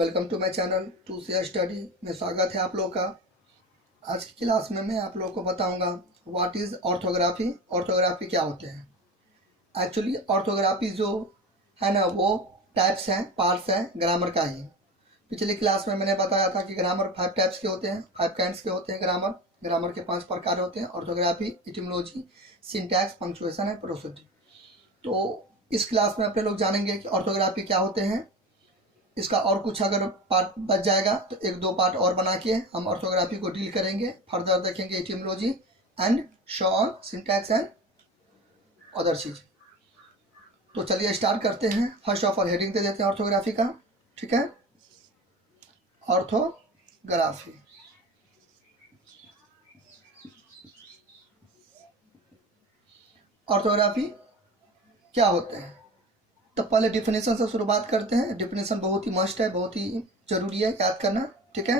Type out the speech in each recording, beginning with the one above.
Welcome to my channel to से study में स्वागत है आप लोगों का। आज की क्लास में मैं आप लोगों को बताऊंगा व्हाट इज़ ऑर्थोग्राफी। ऑर्थोग्राफी क्या होते हैं। एक्चुअली ऑर्थोग्राफी जो है ना वो टाइप्स हैं, पार्ट्स हैं ग्रामर का ही। पिछली क्लास में मैंने बताया था कि ग्रामर 5 टाइप्स के होते हैं, 5 काइंड्स के होते हैं। ग्रामर के 5 प्रकार होते हैं: orthography, etymology, syntax, punctuation and prosody. तो इस क्लास में अपने लोग जानेंगे कि ऑर्थोग्राफी क्या होते हैं। इसका और कुछ अगर पार्ट बच जाएगा तो 1-2 पार्ट और बना के हम ऑर्थोग्राफी को डील करेंगे। फर्दर देखेंगे etymology and show on syntax and other चीज। तो चलिए स्टार्ट करते हैं। फर्स्ट ऑफ ऑल हेडिंग दे देते हैं ऑर्थोग्राफी का। ठीक है, ऑर्थोग्राफी। ऑर्थोग्राफी क्या होते हैं तो पहले डिफिनेशन से शुरुआत करते हैं। डिफिनेशन बहुत ही मस्ट है, बहुत ही जरूरी है याद करना। ठीक है,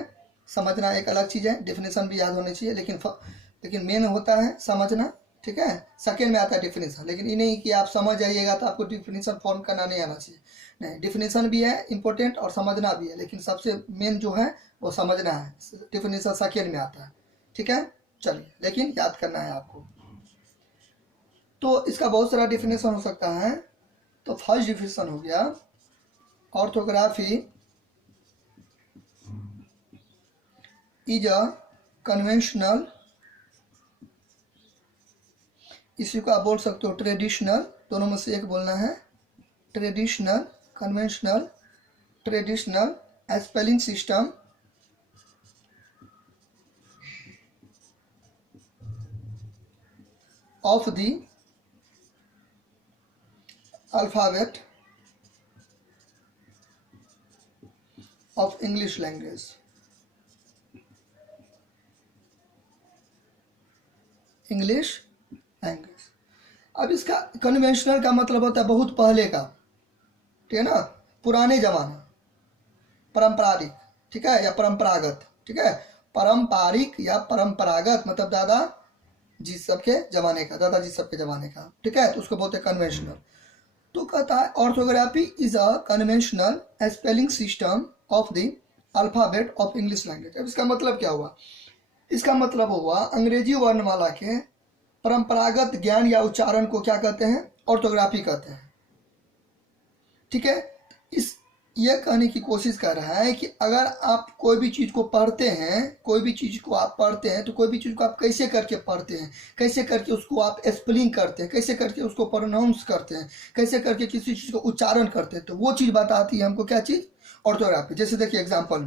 समझना एक अलग चीज़ है, डिफिनेशन भी याद होनी चाहिए, लेकिन मेन होता है समझना। ठीक है, सेकेंड में आता है डिफिनेशन। लेकिन ये नहीं कि आप समझ जाइएगा तो आपको डिफिनेशन फॉर्म करना नहीं आना चाहिए। नहीं, डिफिनेशन भी है इंपॉर्टेंट और समझना भी है, लेकिन सबसे मेन जो है वो समझना है। डिफिनेशन सेकेंड में आता है। ठीक है, चलिए, लेकिन याद करना है आपको। तो इसका बहुत सारा डिफिनेशन हो सकता है। तो फर्स्ट डिफिनेशन हो गया ऑर्थोग्राफी इज अ कन्वेंशनल, इसी को आप बोल सकते हो ट्रेडिशनल, दोनों में से एक बोलना है। Traditional, conventional, traditional spelling system of the alphabet of English language। English language. अब इसका कन्वेंशनल का मतलब होता है बहुत पहले का, ठीक है ना, पुराने जमाना, पारंपरिक, ठीक है, या परंपरागत। ठीक है, पारंपरिक या परंपरागत मतलब दादाजी सबके जमाने का, दादाजी सबके जमाने का। ठीक है, तो उसको बोलते हैं कन्वेंशनल। तो कहता है orthography is a conventional spelling system of the alphabet of English language. अब इसका मतलब क्या हुआ? इसका मतलब हुआ अंग्रेजी वर्णमाला के परंपरागत ज्ञान या उच्चारण को क्या कहते हैं? ऑर्थोग्राफी कहते हैं। ठीक है, इस ये कहने की कोशिश कर रहा है कि अगर आप कोई भी चीज़ को पढ़ते हैं, कोई भी चीज़ को आप पढ़ते हैं, तो कोई भी चीज़ को आप कैसे करके पढ़ते हैं, कैसे करके उसको आप स्पेलिंग करते हैं, कैसे करके उसको प्रोनाउंस करते हैं, कैसे करके किसी चीज़ को उच्चारण करते हैं, तो वो चीज़ बताती है हमको क्या चीज़? ऑर्थोग्राफी। जैसे देखिए एग्जाम्पल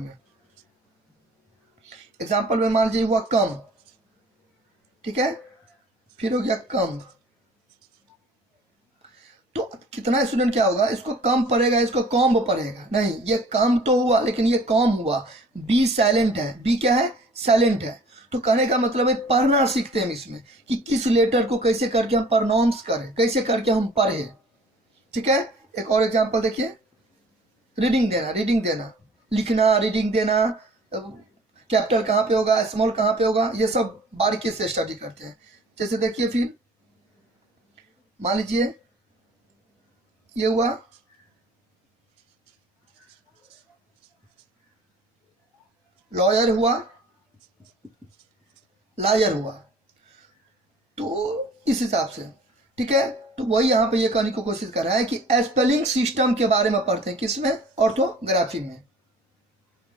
में मान लीजिए हुआ कम, ठीक है, फिर हो गया कम। तो कितना स्टूडेंट क्या होगा, इसको कम पढ़ेगा, इसको कॉम्ब पढ़ेगा। नहीं, ये कम तो हुआ लेकिन ये कॉम हुआ। बी साइलेंट है, बी क्या है? साइलेंट है। तो कहने का मतलब है पढ़ना सीखते हैं इसमें कि किस लेटर को कैसे करके हम प्रोनाउंस करें, कैसे करके हम पढ़े। ठीक है, एक और एग्जांपल देखिए, रीडिंग देना, लिखना, रीडिंग देना, कैपिटल कहाँ पे होगा, स्मॉल कहाँ पे होगा, ये सब बारीकी से स्टडी करते हैं। जैसे देखिए, फिर मान लीजिए ये हुआ लॉयर, हुआ लायर हुआ। तो इस हिसाब से, ठीक है, तो वही यहाँ पे ये कहने की कोशिश कर रहा है कि स्पेलिंग सिस्टम के बारे में पढ़ते हैं। किसमें? ऑर्थोग्राफी में।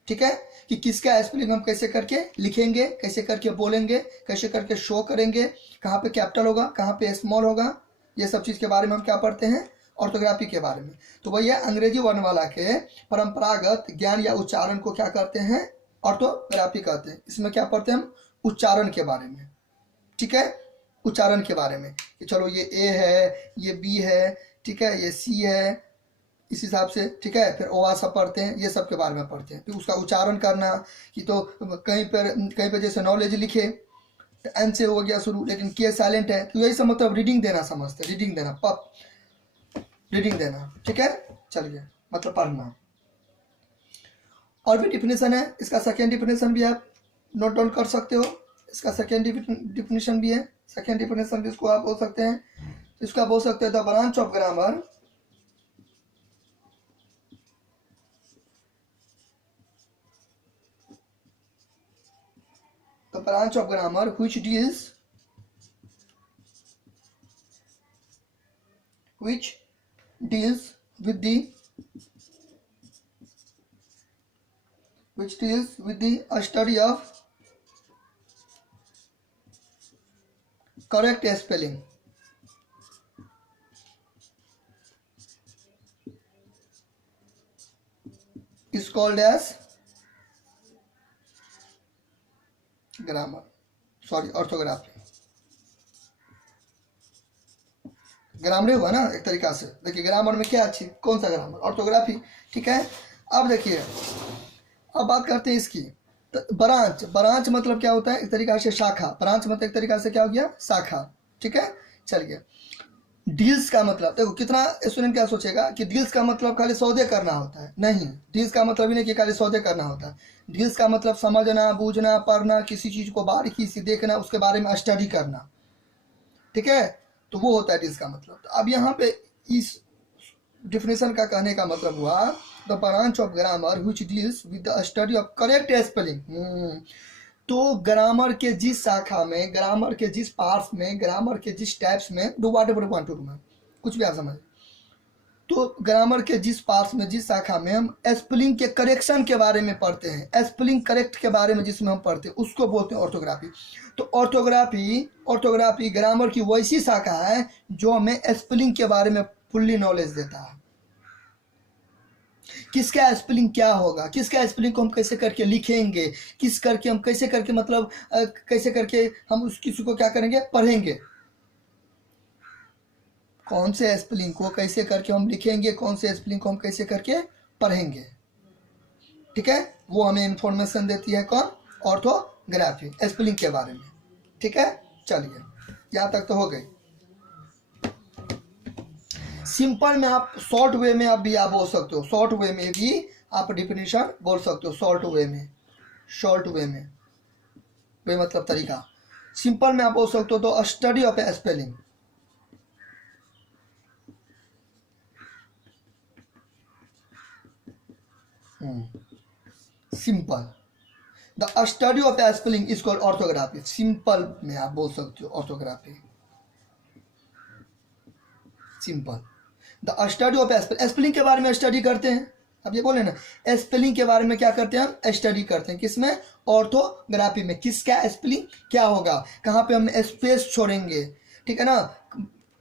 ठीक है, कि किसका स्पेलिंग हम कैसे करके लिखेंगे, कैसे करके बोलेंगे, कैसे करके शो करेंगे, कहाँ पे कैपिटल होगा, कहाँ पे स्मॉल होगा, ये सब चीज़ के बारे में हम क्या पढ़ते हैं? ऑर्थोग्राफी के बारे में। तो वही है अंग्रेजी वर्णमाला के परंपरागत ज्ञान या उच्चारण को क्या करते हैं? ऑर्थोग्राफी कहते हैं। इसमें क्या पढ़ते हैं हम? उच्चारण के बारे में। ठीक है, उच्चारण के बारे में कि चलो ये ए है, ये बी है, ठीक है, ये सी है, इस हिसाब से। ठीक है, फिर ओवा सब पढ़ते हैं, ये सब के बारे में पढ़ते हैं। फिर उसका उच्चारण करना कि तो कहीं पर जैसे नॉलेज लिखे तो एन से हो गया शुरू, लेकिन के साइलेंट है, तो यही सब मतलब रीडिंग देना समझते हैं। रीडिंग देना, रीडिंग देना। ठीक है, चलिए, मतलब पढ़ना। और भी डिफिनेशन है, इसका सेकेंड डिफिनेशन भी आप नोट डाउन कर सकते हो। इसका सेकेंड डिफिनेशन भी है। सेकेंड डिफिनेशन भी इसको आप बोल सकते हैं, इसको आप बोल सकते हैं the branch of grammar branch of grammar which deals with the study of correct spelling is called as grammar, sorry orthography. Grammar हुआ ना एक तरीका से। देखिए ग्रामर में क्या अच्छी, कौन सा ग्रामर, ऑर्थोग्राफी, ठीक है। अब देखिए, अब बात करते हैं इसकी। तो ब्रांच मतलब क्या होता है, एक तरीका से शाखा। ब्रांच मतलब एक तरीका से क्या हो गया, शाखा, ठीक है। चलिए, डील्स का मतलब देखो, कितना स्टूडेंट क्या सोचेगा कि डील्स का मतलब खाली सौदे करना होता है। नहीं, डील्स का मतलब ही नहीं कि खाली सौदे करना होता है। डील्स का मतलब समझना, बूझना, पढ़ना, किसी चीज को बारीकी से देखना, उसके बारे में स्टडी करना, ठीक है। तो वो होता है डील्स का मतलब। तो अब यहाँ पे इस डिफिनेशन का कहने का मतलब हुआ the branch of grammar which deals with the study of correct spelling. तो ग्रामर के जिस शाखा में, ग्रामर के जिस पार्ट्स में, ग्रामर के जिस टाइप्स में, do whatever want to do में, कुछ भी आप समझ। तो ग्रामर के जिस पार्ट्स में, जिस शाखा में हम स्पेलिंग के करेक्शन के बारे में पढ़ते हैं, स्पेलिंग करेक्ट के बारे में जिसमें हम पढ़ते हैं, उसको बोलते हैं ऑर्थोग्राफी। तो ऑर्थोग्राफी ग्रामर की वैसी शाखा है जो हमें स्पेलिंग के बारे में फुल्ली नॉलेज देता है। किसका स्पेलिंग क्या होगा, किसका स्पेलिंग को हम कैसे करके लिखेंगे, किस करके हम कैसे करके मतलब कैसे करके हम उस किसी को क्या करेंगे, पढ़ेंगे, कौन से स्पेलिंग को कैसे करके हम लिखेंगे, कौन से स्पेलिंग को हम कैसे करके पढ़ेंगे, ठीक है। वो हमें इंफॉर्मेशन देती है कौन, ऑर्थोग्राफी, स्पेलिंग के बारे में, ठीक है। चलिए, यहाँ तक तो हो गई। सिंपल में आप, शॉर्ट वे में आप भी आप बोल सकते हो, शॉर्ट वे में भी आप डिफिनेशन बोल सकते हो, शॉर्ट वे में वे मतलब तरीका। सिंपल में आप बोल सकते हो तो study of A spelling, simple, the study of A spelling is called orthography. Simple में आप बोल सकते हो orthography, simple. The study of spelling के बारे में स्टडी करते हैं। अब ये बोले ना, स्पेलिंग के बारे में क्या करते हैं हम, स्टडी करते हैं। किसमें, ऑर्थोग्राफी में। किसका स्पेलिंग क्या होगा, कहाँ पे हम स्पेस छोड़ेंगे, ठीक है ना,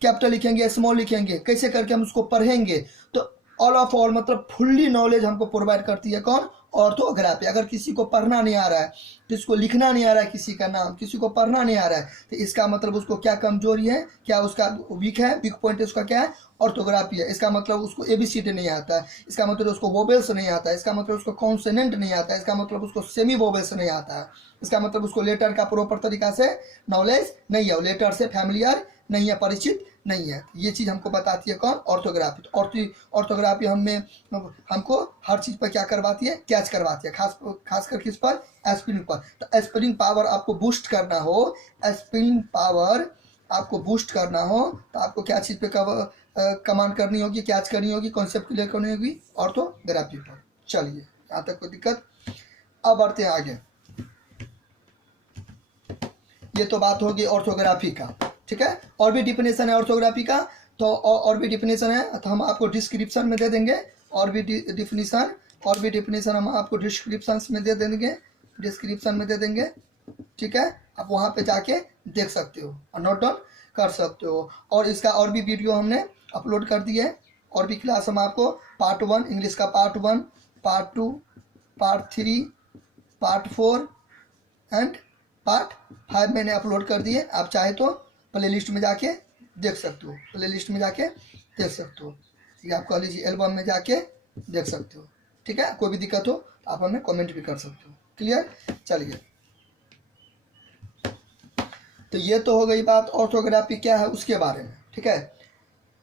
कैपिटल लिखेंगे, स्मॉल लिखेंगे, कैसे करके हम उसको पढ़ेंगे। तो ऑल ऑफ ऑल मतलब फुल्ली नॉलेज हमको प्रोवाइड करती है कौन, ऑर्थोग्राफी। अगर किसी को पढ़ना नहीं आ रहा है, किसी को लिखना नहीं आ रहा है, किसी का नाम किसी को पढ़ना नहीं आ रहा है, तो इसका मतलब उसको क्या कमजोरी है, क्या उसका वीक है, वीक पॉइंट है उसका क्या है, ऑर्थोग्राफी है। इसका मतलब उसको एबीसीडी नहीं आता है, इसका मतलब उसको वोवेल्स नहीं आता है, इसका मतलब उसको कॉन्सोनेंट नहीं आता है, इसका मतलब उसको सेमी वोवेल्स नहीं आता है, इसका मतलब उसको लेटर का प्रॉपर तरीका से नॉलेज नहीं है, लेटर से फैमिलियर नहीं है, परिचित नहीं है। ये चीज़ हमको बताती है कौन, ऑर्थोग्राफी। तो ऑर्थोग्राफी हमको हर चीज़ पर क्या करवाती है, कैच करवाती है, खास कर किस पर, स्पेलिंग पर। तो स्पेलिंग पावर आपको बूस्ट करना हो, स्पेलिंग पावर आपको बूस्ट करना हो, तो आपको क्या चीज़ पे कमांड करनी होगी, कैच करनी होगी, कॉन्सेप्ट क्लियर करनी होगी, ऑर्थोग्राफी पर। चलिए, यहाँ तक कोई दिक्कत। अब बढ़ते हैं आगे। ये तो बात होगी ऑर्थोग्राफी का, ठीक है। और भी डिफिनेशन है ऑर्थोग्राफी का, तो और भी डिफिनेशन है तो हम आपको डिस्क्रिप्शन में दे देंगे। और भी डिफिनेशन हम आपको डिस्क्रिप्शन में दे देंगे, ठीक है। आप वहाँ पे जाके देख सकते हो और नोट डाउन कर सकते हो। और इसका और भी वीडियो हमने अपलोड कर दिए है, और भी क्लास हम आपको पार्ट 1 इंग्लिश का, part 1, part 2, part 3, part 4 and part 5 मैंने अपलोड कर दिए। आप चाहे तो प्ले लिस्ट में जाके देख सकते हो, या आप कह लीजिए एल्बम में जाके देख सकते हो, ठीक है। कोई भी दिक्कत हो तो आप हमें कमेंट भी कर सकते हो, क्लियर। चलिए, तो ये तो हो गई बात ऑर्थोग्राफी क्या है उसके बारे में, ठीक है।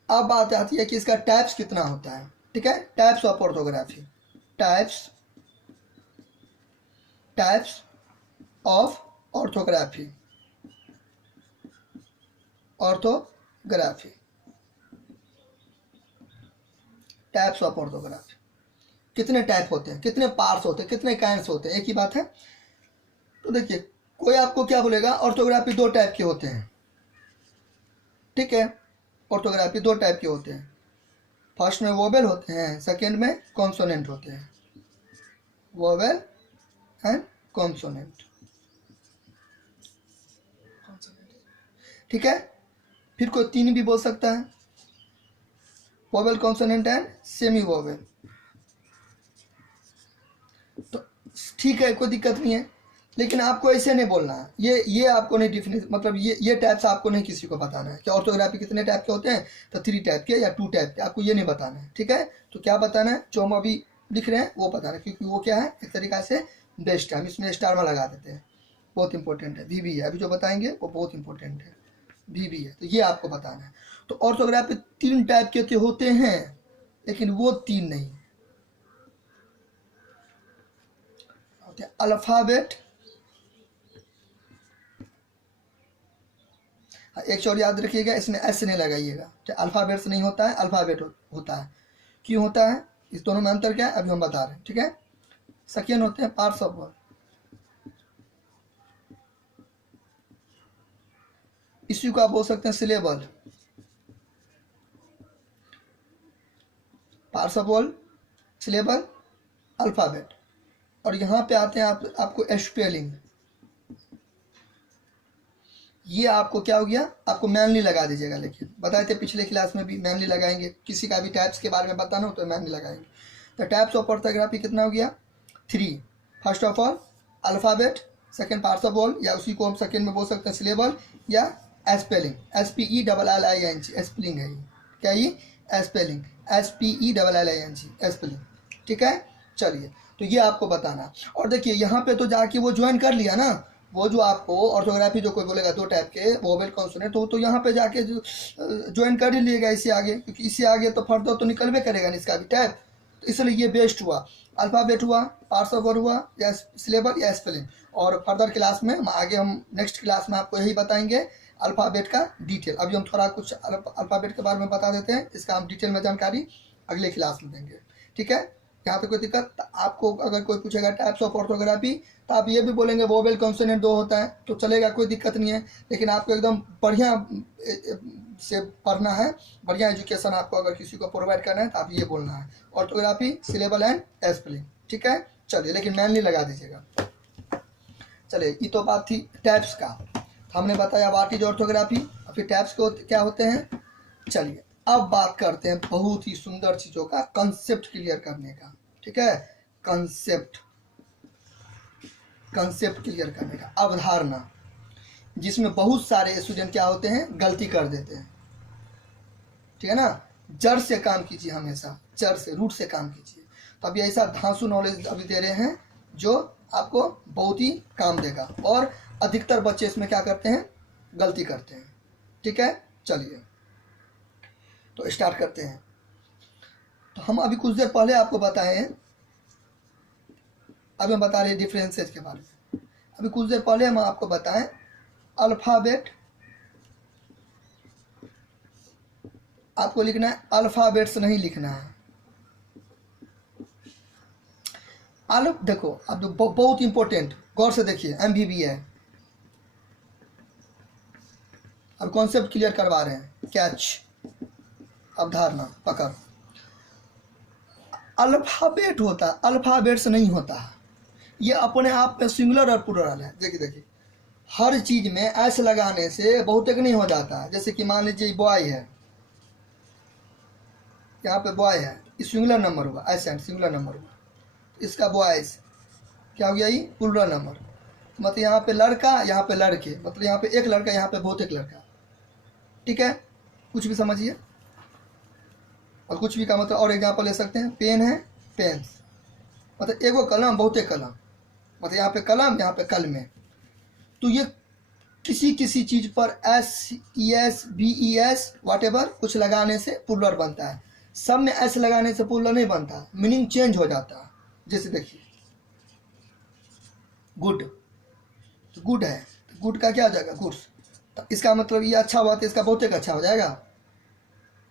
अब बात आती है कि इसका टाइप्स कितना होता है, ठीक है। Types of orthography, types of orthography, types of orthography. कितने टाइप होते हैं, कितने पार्ट्स होते हैं, कितने काइंड्स होते हैं, एक ही बात है। तो देखिए, कोई आपको क्या बोलेगा, ऑर्थोग्राफी 2 टाइप के होते हैं, ठीक है। ऑर्थोग्राफी 2 टाइप के होते हैं, फर्स्ट में वोवेल होते हैं, सेकेंड में कॉन्सोनेंट होते हैं, वोवेल एंड कॉन्सोनेंट, ठीक है। फिर कोई 3 भी बोल सकता है, vowel, consonant and semi vowel. तो ठीक है, कोई दिक्कत नहीं है, लेकिन आपको ऐसे नहीं बोलना है, ये आपको नहीं डिफिनेशन, मतलब ये टाइप्स आपको नहीं किसी को बताना है कि ऑर्थोग्राफी कितने टाइप के होते हैं, तो 3 टाइप के या 2 टाइप के, आपको ये नहीं बताना है, ठीक है। तो क्या बताना है, जो हम अभी लिख रहे हैं वो बताना है, क्योंकि वो क्या है, एक तरीका से बेस्ट है, हम इसमें स्टार में लगा देते हैं, बहुत इंपॉर्टेंट है। भी है, अभी जो बताएंगे वो बहुत इंपॉर्टेंट है, भी है, तो ये आपको बताना है। तो ऑर्थोग्राफी 3 टाइप के होते हैं, लेकिन वो 3 नहीं, अल्फाबेट, एक चीज और याद रखिएगा, इसमें एस नहीं लगाइएगा, अल्फाबेट से नहीं होता है, अल्फाबेट होता है। क्यों होता है, इस दोनों में अंतर क्या है अभी हम बता रहे हैं, ठीक है। सेकेंड होते हैं पार्ट्स ऑफ वर्ड, इसी को आप बोल सकते हैं syllable, parts of word, syllable, alphabet. और यहाँ पे आते हैं आपको स्पेलिंग, ये आपको क्या हो गया, आपको मैनली लगा दीजिएगा, लेकिन बताए थे पिछले क्लास में भी मैनली लगाएंगे, किसी का भी टाइप्स के बारे में बताना हो तो मैनली लगाएंगे। तो टाइप्स ऑफ ऑर्थोग्राफी कितना हो गया, 3। First of all alphabet, second parts of word, या उसी को हम सेकंड में बोल सकते हैं सिलेबल या स्पेलिंग, SPELLING, स्पेलिंग है ये, क्या ये स्पेलिंग, SPELLING स्पेलिंग, ठीक है। चलिए, तो ये आपको बताना। और देखिए यहाँ पे तो जाके वो ज्वाइन कर लिया ना, वो जो आपको ऑर्थोग्राफी जो कोई बोलेगा 2 टाइप के वोवेल कॉन्सोनेंट, तो यहाँ पे जाके ज्वाइन कर ही लिएगा इससे आगे, क्योंकि इससे आगे तो फर्दर तो निकलवे करेगा ना इसका भी टाइप, तो इसलिए ये बेस्ट हुआ। अल्फाबेट हुआ, पार्ट्स ऑफ वर्ड हुआ, या सिलेबल या स्पेलिंग। और फर्दर क्लास में हम नेक्स्ट क्लास में आपको यही बताएंगे अल्फ़ाबेट का डिटेल। अभी हम थोड़ा कुछ अल्फ़ाबेट के बारे में बता देते हैं, इसका हम डिटेल में जानकारी अगले क्लास में देंगे, ठीक है। यहाँ पे कोई दिक्कत, आपको अगर कोई पूछेगा टाइप्स ऑफ ऑर्थोग्राफी, तो आप ये भी बोलेंगे वोवेल कॉन्सोनेंट 2 होता है, तो चलेगा, कोई दिक्कत नहीं है। लेकिन आपको एकदम बढ़िया से पढ़ना है, बढ़िया एजुकेशन आपको अगर किसी को प्रोवाइड करना है, तो आप ये बोलना है ऑर्थोग्राफी, सिलेबल एंड स्पेलिंग, ठीक है। चलिए, लेकिन मैनली लगा दीजिएगा। चलिए, ये तो बात थी टाइप्स का, हमने बताया व्हाट इज ऑर्थोग्राफी, फिर टाइप्स को क्या होते हैं। चलिए, अब बात करते हैं बहुत ही सुंदर चीज़ों का, कंसेप्ट क्लियर करने का, ठीक है। कंसेप्ट क्लियर करने का, अवधारणा, जिसमें बहुत सारे स्टूडेंट क्या होते हैं, गलती कर देते हैं, ठीक है ना। जड़ से काम कीजिए, हमेशा जड़ से, रूट से काम कीजिए। तो अभी ऐसा धांसू नॉलेज अभी दे रहे हैं जो आपको बहुत ही काम देगा, और अधिकतर बच्चे इसमें क्या करते हैं, गलती करते हैं, ठीक है। चलिए, तो स्टार्ट करते हैं। तो हम अभी कुछ देर पहले आपको बताए हैं, अभी हम बता रहे हैं डिफरेंसेस के बारे में। अभी कुछ देर पहले हम आपको बताएं अल्फ़ाबेट, आपको लिखना है, अल्फ़ाबेट्स नहीं लिखना है। देखो, अब बहुत इंपॉर्टेंट, गौर से देखिए, MVB है। अब कॉन्सेप्ट क्लियर करवा रहे हैं, कैच, अवधारणा, पकड़। अल्फ़ाबेट होता है, अल्फ़ाबेट्स नहीं होता है। ये अपने आप में सिंगुलर और प्लुरल है। देखिए, हर चीज़ में एस लगाने से बहुत एक नहीं हो जाता है। जैसे कि मान लीजिए बॉय है, यहाँ पे बॉय है, ये सिंगुलर नंबर हुआ, एस एंड सिंगुलर नंबर हुआ, इसका बॉयज क्या हो गया, ये प्लुरल नंबर। मतलब यहाँ पे लड़का, यहाँ पे लड़के, मतलब यहाँ पे एक लड़का, यहाँ पे बहुत एक लड़का, ठीक है। कुछ भी समझिए, और कुछ भी का मतलब और एग्जाम्पल ले सकते हैं, पेन है, पेन्स, मतलब एगो कलम, बहुत एक कलम, मतलब यहाँ पे कलम, यहाँ पे कलमे। तो ये किसी चीज़ पर SES BES व्हाटएवर कुछ लगाने से प्लुरल बनता है। सब में एस लगाने से प्लुरल नहीं बनता, मीनिंग चेंज हो जाता है। जैसे देखिए, गुड, तो गुड है, तो गुड का क्या हो जाएगा, गुड्स। तो इसका मतलब ये अच्छा हुआ तो इसका बहुत एक अच्छा हो जाएगा,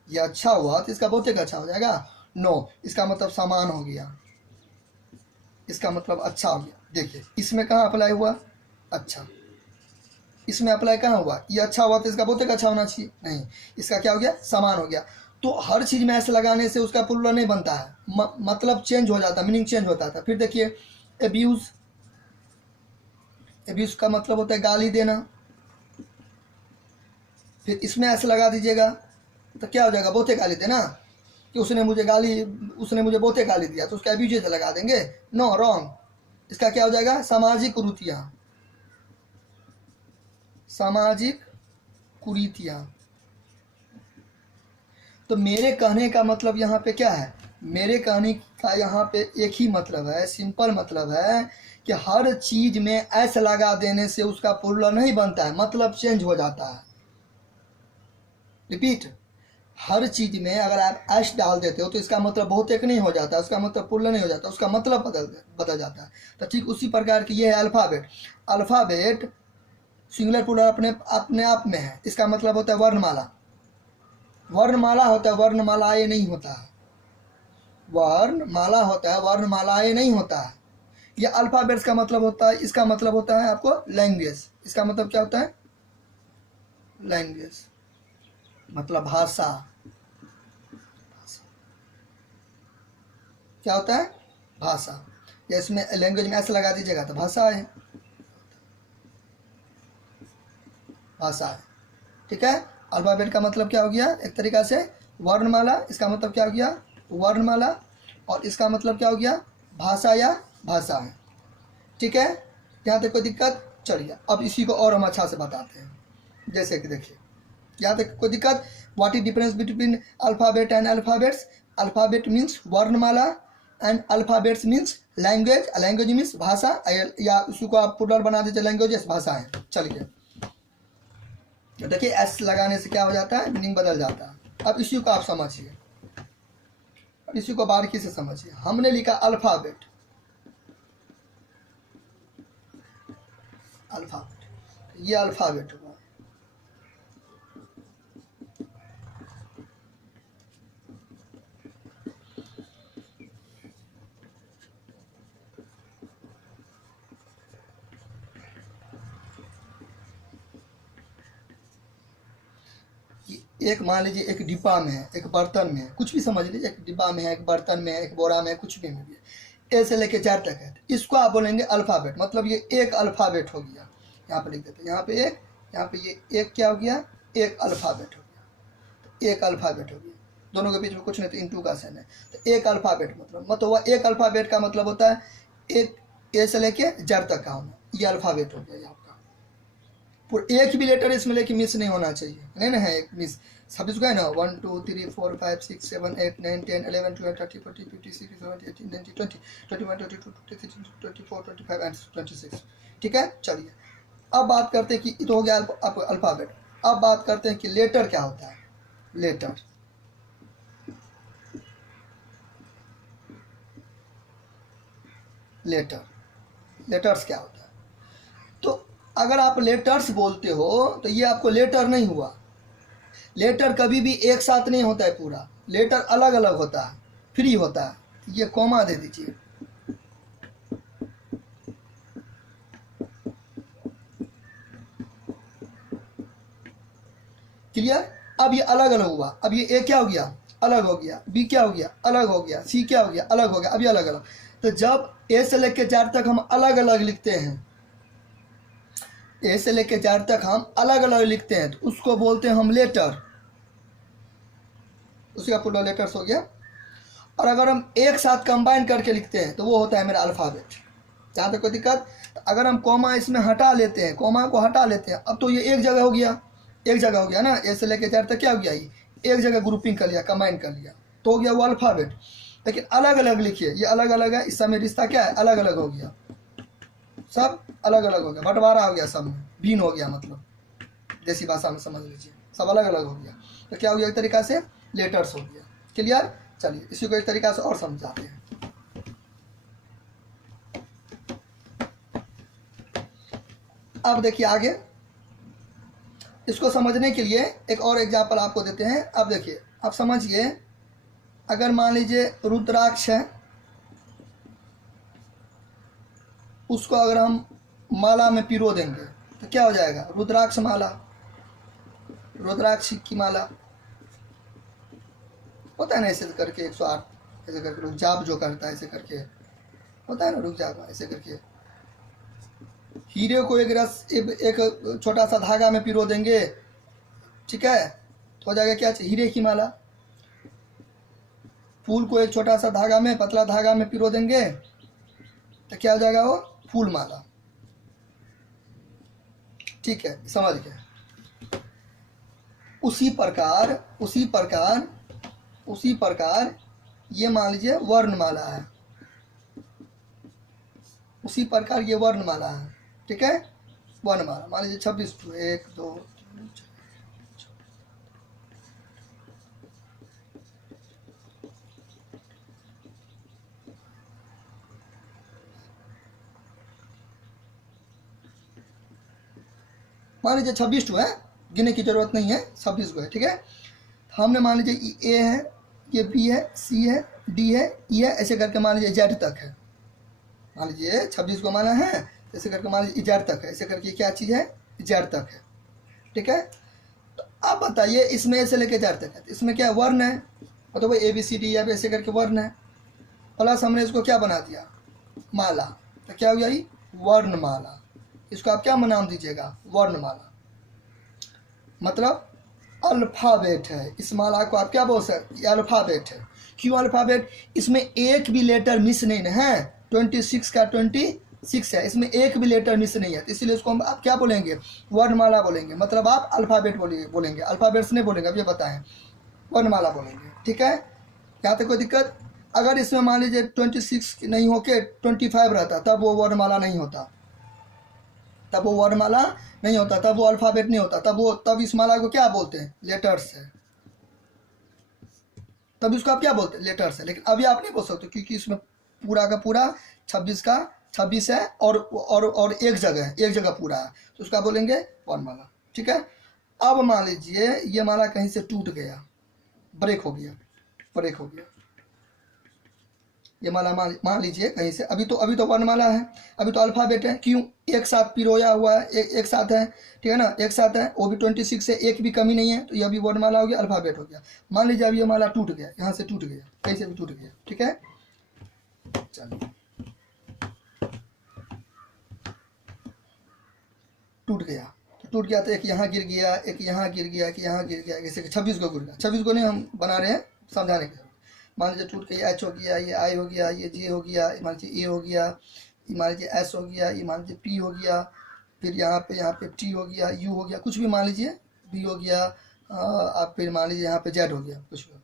ये अच्छा हुआ तो इसका बहुत एक अच्छा हो जाएगा, नो, इसका मतलब समान हो गया, इसका मतलब अच्छा हो गया। देखिए, इसमें कहाँ अप्लाई हुआ, अच्छा, इसमें अप्लाई कहाँ हुआ, ये अच्छा हुआ तो इसका बहुत अच्छा होना चाहिए, नहीं, इसका क्या हो गया, समान हो गया। तो हर चीज़ में ऐसे लगाने से उसका प्लूरल नहीं बनता है, मतलब चेंज हो जाता है, मीनिंग चेंज होता था। फिर देखिए एब्यूज़, एब्यूज़ का मतलब होता है गाली देना। फिर इसमें ऐसे लगा दीजिएगा तो क्या हो जाएगा, बहुते गाली देना, कि उसने मुझे बहुते गाली दिया, तो उसका एब्यूज लगा देंगे, नो, रॉन्ग। इसका क्या हो जाएगा, सामाजिक कुरीतियाँ, सामाजिक कुरीतियाँ। तो मेरे कहने का मतलब यहाँ पे क्या है, मेरे कहने का यहाँ पे एक ही मतलब है, सिंपल मतलब है कि हर चीज में ऐसे लगा देने से उसका प्लूरल नहीं बनता है, मतलब चेंज हो जाता है। रिपीट, हर चीज में अगर आप एस डाल देते हो तो इसका मतलब बहुत एक नहीं हो जाता, उसका मतलब प्लूरल नहीं हो जाता, उसका मतलब बदल जाता है। तो ठीक उसी प्रकार की ये है अल्फ़ाबेट। अल्फ़ाबेट सिंगुलर प्लूरल अपने आप में है, इसका मतलब होता है वर्णमाला। वर्णमाला होता है, वर्णमालाएं नहीं होता है, वर्णमाला होता है, वर्णमालाएं नहीं होता है। ये अल्फ़ाबेट्स का मतलब होता है, इसका मतलब होता है आपको लैंग्वेज। इसका मतलब क्या होता है, लैंग्वेज मतलब भाषा। क्या होता है, भाषा। या इसमें लैंग्वेज में ऐसे लगा दीजिएगा तो भाषा है, भाषा है। ठीक है, अल्फ़ाबेट का मतलब क्या हो गया, एक तरीका से वर्णमाला, इसका मतलब क्या हो गया, वर्णमाला, और इसका मतलब क्या हो गया, भाषा या भाषा है। ठीक है, यहाँ तक कोई दिक्कत, चलिए अब इसी को और हम अच्छा से बताते हैं। जैसे कि देखिए यहाँ तक कोई दिक्कत, what is difference between alphabet and alphabets. Alphabet means वर्णमाला and alphabets means language. Language means भाषा, या उसी को आप प्लूरल बना दीजिए, लैंग्वेजेस भाषा है। चलिए तो देखिए एस लगाने से क्या हो जाता है, मीनिंग बदल जाता है। अब इसी को आप समझिए, अब इसी को बारीकी से समझिए। हमने लिखा अल्फ़ाबेट, अल्फ़ाबेट, ये अल्फ़ाबेट हुआ। एक मान लीजिए एक डिब्बा में है, एक बर्तन में है, कुछ भी समझ लीजिए, एक डिब्बा में है, एक बर्तन में है, एक बोरा में है, कुछ भी में भी है, ए से लेके जेड तक है, इसको आप बोलेंगे अल्फ़ाबेट। मतलब ये एक अल्फ़ाबेट हो गया। यहाँ पे लिख देते हैं, यहाँ पे एक, यहाँ पे ये एक क्या हो गया, एक अल्फ़ाबेट हो गया। तो एक अल्फ़ाबेट हो गया, दोनों के बीच में कुछ नहीं, तो इंटू का साइन है। तो एक अल्फ़ाबेट मतलब वह एक अल्फ़ाबेट का मतलब होता है एक ए से लेके जेड तक का होना, ये अल्फ़ाबेट हो गया आपका। एक भी लेटर इसमें लेके मिस नहीं होना चाहिए, नहीं ना है एक मिस, सभी का है ना, 1 2 3 4 5 6 7 8 9 10 11 12 13 14 15 16 17 18 19 20 21 22 23 24 25 एंड 26। ठीक है, चलिए अब बात करते हैं कि ये तो हो गया अल्फ़ाबेट। अब बात करते हैं कि लेटर क्या होता है। लेटर, लेटर, लेटर्स क्या होता है। तो अगर आप लेटर्स बोलते हो तो ये आपको लेटर नहीं हुआ। लेटर कभी भी एक साथ नहीं होता है पूरा, लेटर अलग अलग होता है, फ्री होता है। ये कॉमा दे दीजिए, क्लियर। अब ये अलग अलग हुआ, अब ये ए क्या हो गया, अलग हो गया, बी क्या हो गया, अलग हो गया, सी क्या हो गया, अलग हो गया, अभी अलग अलग। तो जब ए से लेकर जेड तक हम अलग अलग लिखते हैं, ए से लेकर जेड तक हम अलग अलग लिखते हैं, तो उसको बोलते हैं हम लेटर, उसका पूरा लेटर्स हो गया। और अगर हम एक साथ कंबाइन करके लिखते हैं तो वो होता है मेरा अल्फ़ाबेट। जहाँ तक कोई दिक्कत, तो अगर हम कॉमा इसमें हटा लेते हैं, कॉमा को हटा लेते हैं, अब तो ये एक जगह हो गया, एक जगह हो गया ना, ए से लेकर जेड तक क्या हो गया, ये एक जगह ग्रुपिंग कर लिया, कंबाइन कर लिया, तो हो गया वो अल्फ़ाबेट। लेकिन अलग अलग लिखिए, ये अलग अलग है, इस समय रिश्ता क्या है, अलग अलग हो गया, सब अलग अलग हो गया, बंटवारा हो गया, सब में भिन्न हो गया, मतलब देसी भाषा में समझ लीजिए, सब अलग अलग हो गया। तो क्या हो गया, एक तरीका से लेटर्स हो गया। क्लियर, चलिए इसी को एक तरीका से और समझाते हैं। अब देखिए आगे, इसको समझने के लिए एक और एग्जाम्पल आपको देते हैं। अब देखिए, आप समझिए, अगर मान लीजिए रुद्राक्ष है, उसको अगर हम माला में पिरो देंगे तो क्या हो जाएगा? रुद्राक्ष माला, रुद्राक्ष की माला होता है ना, ऐसे करके 108 ऐसे करके रुक जाप जो करता है ऐसे करके होता है ना, रुक जाप ऐसे करके। हीरे को एक रस एक छोटा सा धागा में पिरो देंगे, ठीक है, तो हो जाएगा क्या? हीरे की माला। फूल को एक छोटा सा धागा में, पतला धागा में पिरो देंगे तो क्या हो जाएगा? वो फूल माला। ठीक है, समझ गए। उसी प्रकार ये मान लीजिए वर्णमाला है, उसी प्रकार ये वर्णमाला है, ठीक है। वर्णमाला मान लीजिए 26 टू 1 2 3 4 मान लीजिए 26 टू है, गिनने की जरूरत नहीं है, 26 को है, ठीक है। हमने मान लीजिए ए है, ये बी है, सी है, डी है, ई है, ऐसे करके मान लीजिए जेड तक है। मान लीजिए 26 को माना है, ऐसे करके मान लीजिए जेड तक है, ऐसे करके क्या चीज़ है? जेड तक है, ठीक है। तो आप बताइए इसमें ऐसे लेके जेड तक है, तो इसमें क्या वर्ण है? तो भाई ए बी सी डी या ऐसे करके वर्ण है, प्लस हमने इसको क्या बना दिया? माला। तो क्या हो गया? ये वर्णमाला। इसको आप क्या नाम दीजिएगा? वर्णमाला। मतलब अल्फ़ाबेट है, इस माला को आप क्या बोल सकते? ये अल्फ़ाबेट है। क्यों अल्फ़ाबेट? इसमें एक भी लेटर मिस नहीं है, 26 का 26 है, इसमें एक भी लेटर मिस नहीं है, तो इसलिए उसको हम आप क्या बोलेंगे? वर्णमाला बोलेंगे। मतलब आप अल्फ़ाबेट बोलेंगे, अल्फ़ाबेट्स नहीं बोलेंगे, अब ये बताएं, वर्णमाला बोलेंगे, ठीक है। यहाँ तक कोई दिक्कत? अगर इसमें मान लीजिए 26 नहीं होके 25 रहता, तब वो वर्णमाला नहीं होता, तब वो वर्णमाला नहीं होता, तब वो अल्फ़ाबेट नहीं होता, तब इस माला को क्या बोलते हैं? लेटर्स है। तब इसको आप क्या बोलते हैं? लेटर्स है। लेकिन अभी आप नहीं बोल सकते, क्योंकि इसमें पूरा का पूरा 26 का 26 है और एक जगह पूरा है, तो उसका बोलेंगे वर्णमाला, ठीक है। अब मान लीजिए ये माला कहीं से टूट गया, ब्रेक हो गया, ये माला मान लीजिए कहीं से, अभी तो वर्णमाला है, अभी तो अल्फ़ाबेट है। क्यों? एक साथ पिरोया हुआ है, एक साथ है, ठीक है ना, एक साथ है, वो भी 26 से एक भी कमी नहीं है, तो यह भी वर्णमाला हो गया, अल्फ़ाबेट हो गया। मान लीजिए अब ये माला टूट गया, यहाँ से टूट गया, कहीं से भी टूट गया, ठीक है। चलिए, टूट गया तो एक यहाँ गिर गया, एक यहाँ गिर गया, एक यहाँ गिर गया, जैसे कि 26 को गिर गया। 26 को नहीं हम बना रहे हैं, समझाने के लिए। मान लीजिए टूट के ये एच हो गया, ये आई हो गया, ये जी हो गया, मान लीजिए ए हो गया, ये मान लीजिए एस हो गया, ये मान लीजिए पी हो गया, फिर यहाँ पे टी हो गया, यू हो गया, कुछ भी मान लीजिए, बी हो गया, आप फिर मान लीजिए यहाँ पे जेड हो गया, कुछ भी।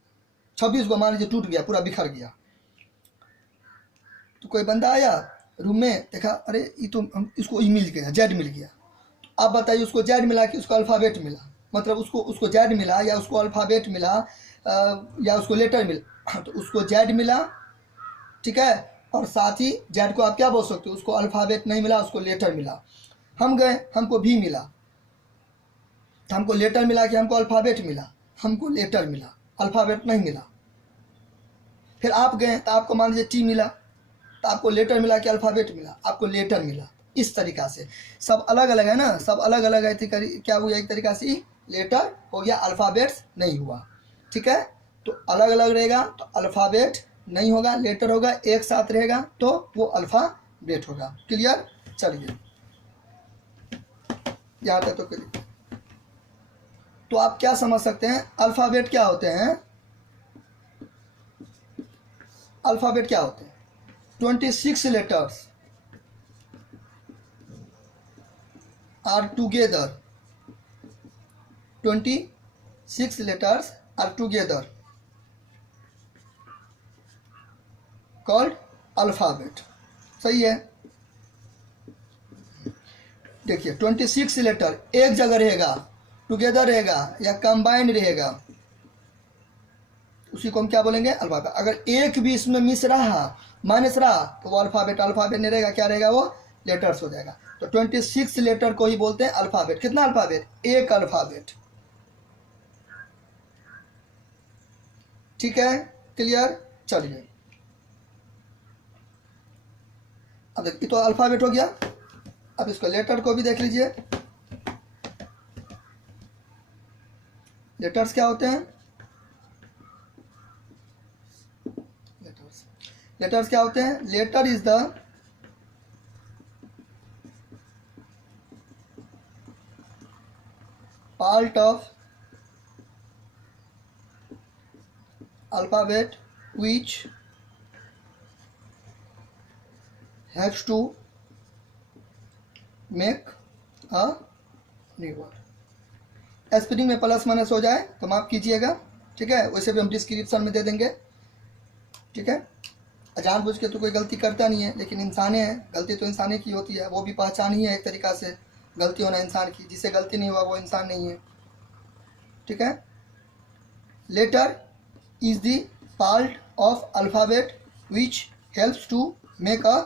26 को मान लीजिए टूट गया, पूरा बिखर गया। तो कोई बंदा आया रूम में, देखा अरे ये तो इसको ई मिल गया, जेड मिल गया। आप बताइए उसको जेड मिला कि उसको अल्फ़ाबेट मिला? मतलब उसको जेड मिला या उसको अल्फ़ाबेट मिला या उसको लेटर मिला? तो उसको जेड मिला, ठीक है, और साथ ही जेड को आप क्या बोल सकते हो? उसको अल्फ़ाबेट नहीं मिला, उसको लेटर मिला। हम गए, हमको भी मिला, तो हमको लेटर मिला कि हमको अल्फ़ाबेट मिला? हमको लेटर मिला, अल्फ़ाबेट नहीं मिला। फिर आप गए तो आपको मान लीजिए टी मिला, तो आपको लेटर मिला कि अल्फ़ाबेट मिला? आपको लेटर मिला। इस तरीक़ा से सब अलग अलग है ना, सब अलग अलग है, क्या हुआ? एक तरीक़ा से लेटर हो गया, अल्फ़ाबेट्स नहीं हुआ, ठीक है। तो अलग अलग रहेगा तो अल्फ़ाबेट नहीं होगा, लेटर होगा, एक साथ रहेगा तो वो अल्फ़ाबेट होगा। क्लियर? चलिए, यहाँ तक तो क्लियर। तो आप क्या समझ सकते हैं? अल्फ़ाबेट क्या होते हैं? अल्फ़ाबेट क्या होते हैं? 26 letters are together, 26 letters are together called alphabet। सही है? देखिए 26 लेटर एक जगह रहेगा, टुगेदर रहेगा या कंबाइंड रहेगा, उसी को हम क्या बोलेंगे? अल्फ़ाबेट। अगर एक भी इसमें मिस रहा, माइनस रहा, तो वो अल्फ़ाबेट नहीं रहेगा, क्या रहेगा? वो लेटर्स हो जाएगा। तो 26 लेटर को ही बोलते हैं अल्फ़ाबेट। कितना अल्फ़ाबेट? एक अल्फ़ाबेट, ठीक है। क्लियर? चलिए, अब देखिए तो अल्फ़ाबेट हो गया। अब इसको लेटर को भी देख लीजिए। लेटर्स क्या होते हैं? लेटर्स क्या होते हैं? Letter is the part of alphabet which has to make a new word. Spelling में प्लस माइनस हो जाए तो माफ कीजिएगा, ठीक है, वैसे भी हम डिस्क्रिप्शन में दे देंगे, ठीक है। जानबूझ के तो कोई गलती करता नहीं है, लेकिन इंसाने हैं, गलती तो इंसाने की होती है, वो भी पहचान ही है एक तरीक़ा से गलती होना इंसान की। जिसे गलती नहीं हुआ वो इंसान नहीं है, ठीक है। Letter is the part of alphabet which helps to make a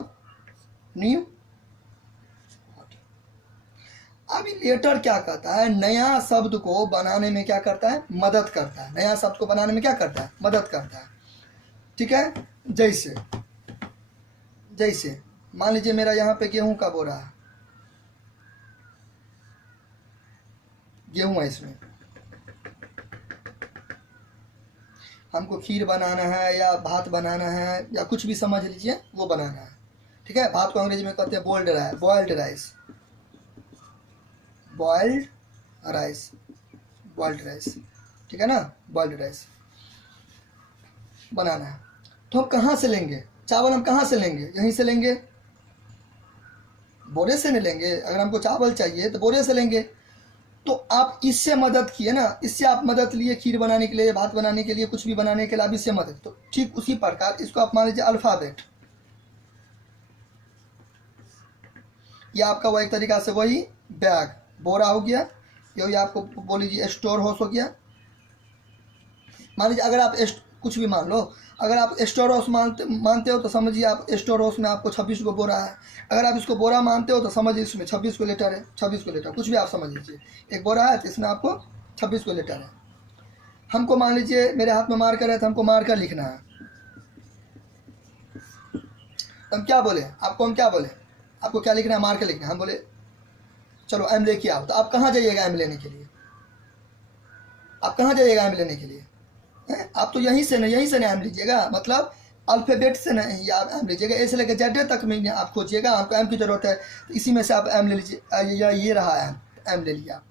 new. अभी लेटर क्या करता है? नया शब्द को बनाने में क्या करता है? मदद करता है। नया शब्द को बनाने में क्या करता है? मदद करता है, ठीक है। जैसे जैसे मान लीजिए मेरा यहाँ पे गेहूं का बोरा है, गेहूं है, इसमें हमको खीर बनाना है या भात बनाना है या कुछ भी समझ लीजिए वो बनाना है, ठीक है। भात को अंग्रेजी में कहते हैं boiled rice, boiled rice, boiled rice, boiled rice, ठीक है ना। बॉइल्ड राइस बनाना है तो हम कहाँ से लेंगे? चावल हम कहाँ से लेंगे? यहीं से लेंगे, बोरे से नहीं लेंगे। अगर हमको चावल चाहिए तो बोरे से लेंगे। तो आप इससे मदद किए ना, इससे आप मदद लिए खीर बनाने के लिए, भात बनाने के लिए, कुछ भी बनाने के लिए आप इससे मदद। तो ठीक उसी प्रकार इसको आप मान लीजिए अल्फ़ाबेट, ये आपका वो एक तरीका से वही बैग बोरा हो गया, यही आपको बोल लीजिए स्टोर हाउस हो गया। मान लीजिए अगर आप कुछ भी मान लो, अगर आप स्टोर हाउस मानते हो तो समझिए आप स्टोर हाउस में आपको 26 को बोरा है। अगर आप इसको बोरा मानते हो तो समझिए इसमें 26 को लेटर है, 26 को लेटर, कुछ भी आप समझ लीजिए। एक बोरा है तो इसमें आपको 26 को लेटर है। हमको मान लीजिए मेरे हाथ में मार्कर है तो हमको मार्कर लिखना है, तो हम क्या बोले आपको? हम क्या बोले आपको? क्या लिखना है? मार्कर लिखना है। हम बोले चलो एम लेके आओ। तो आप कहाँ जाइएगा एम लेने के लिए? आप कहाँ जाइएगा एम लेने के लिए? आप तो यहीं से ना एम लीजिएगा, मतलब अल्फ़ाबेट से नहीं आप एम लीजिएगा। ए से लेकर जेड तक में आप खोजिएगा, आपको एम की ज़रूरत है तो इसी में से आप एम ले लीजिए। ये रहा एम ले लिया।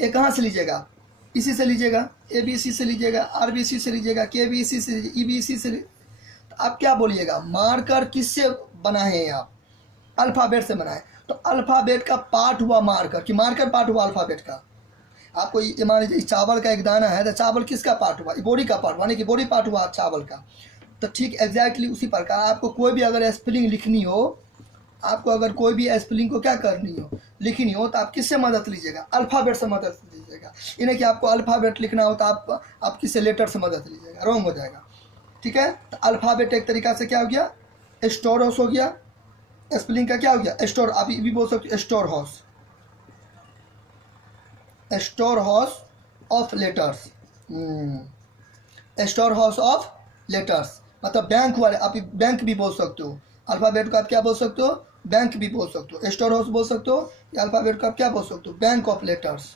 ए कहाँ से लीजिएगा? इसी से लीजिएगा, ए बी सी से लीजिएगा, आर बी सी से लीजिएगा, के बी सी से, ई बी सी से। तो आप क्या बोलिएगा? मार्कर किससे बनाए हैं आप? अल्फ़ाबेट से बनाए। तो अल्फ़ाबेट का पार्ट हुआ मार्कर, कि मार्कर पार्ट हुआ अल्फ़ाबेट का। आपको ये मान लीजिए चावल का एक दाना है तो चावल किसका पार्ट हुआ? बोरी का पार्ट, यानी कि बोरी पार्ट हुआ चावल का। तो ठीक एग्जैक्टली उसी प्रकार आपको कोई भी अगर स्पेलिंग लिखनी हो, आपको अगर कोई भी स्पेलिंग को क्या करनी हो, लिखनी हो, तो आप किससे मदद लीजिएगा? अल्फ़ाबेट से मदद लीजिएगा। इन्हें कि आपको अल्फ़ाबेट लिखना हो तो आप किससे? लेटर से मदद लीजिएगा, रॉन्ग हो जाएगा, ठीक है। तो अल्फ़ाबेट एक तरीका से क्या हो गया? स्टोर हाउस हो गया। स्पेलिंग का क्या हो गया? स्टोर। आप ये भी बोल सकते हो store house, store house of letters, store house of letters, मतलब बैंक वाले। आप बैंक भी बोल सकते हो, अल्फ़ाबेट को आप क्या बोल सकते हो? बैंक भी बोल सकते हो, स्टोर हाउस बोल सकते हो, या अल्फ़ाबेट को आप क्या बोल सकते हो? बैंक ऑफ लेटर्स,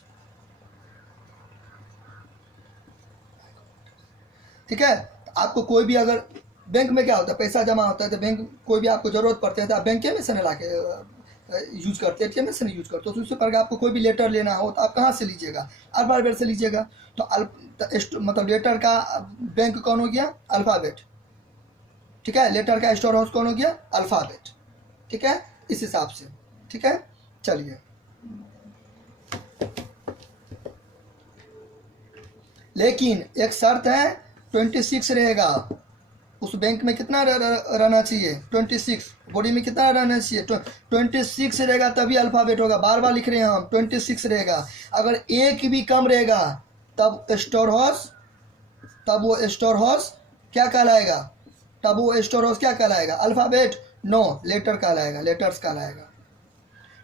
ठीक है। आपको कोई भी अगर बैंक में क्या होता है, पैसा जमा होता है, तो बैंक कोई भी आपको ज़रूरत पड़ती है तो आप बैंक में से ला के यूज करते हैं, एटीएम में से नहीं यूज करते। तो उससे पर आपको कोई भी लेटर लेना हो तो आप कहाँ से लीजिएगा? अल्फ़ाबेट से लीजिएगा। तो मतलब लेटर का बैंक कौन हो गया? अल्फ़ाबेट, ठीक है। लेटर का स्टोर हाउस कौन हो गया? अल्फ़ाबेट, ठीक है। इस हिसाब से, ठीक है। चलिए, लेकिन एक शर्त है, 26 रहेगा। उस बैंक में कितना रहना चाहिए? 26। बॉडी में कितना रहना चाहिए? 26 रहेगा तभी अल्फ़ाबेट होगा। बार बार लिख रहे हैं हम, 26 रहेगा। अगर एक भी कम रहेगा तब स्टोर हाउस, तब वो स्टोर हाउस क्या कहलाएगा? तब वो स्टोर हाउस क्या कहलाएगा? अल्फ़ाबेट? नो, लेटर कहलाएगा, लेटर्स कहलाएगा।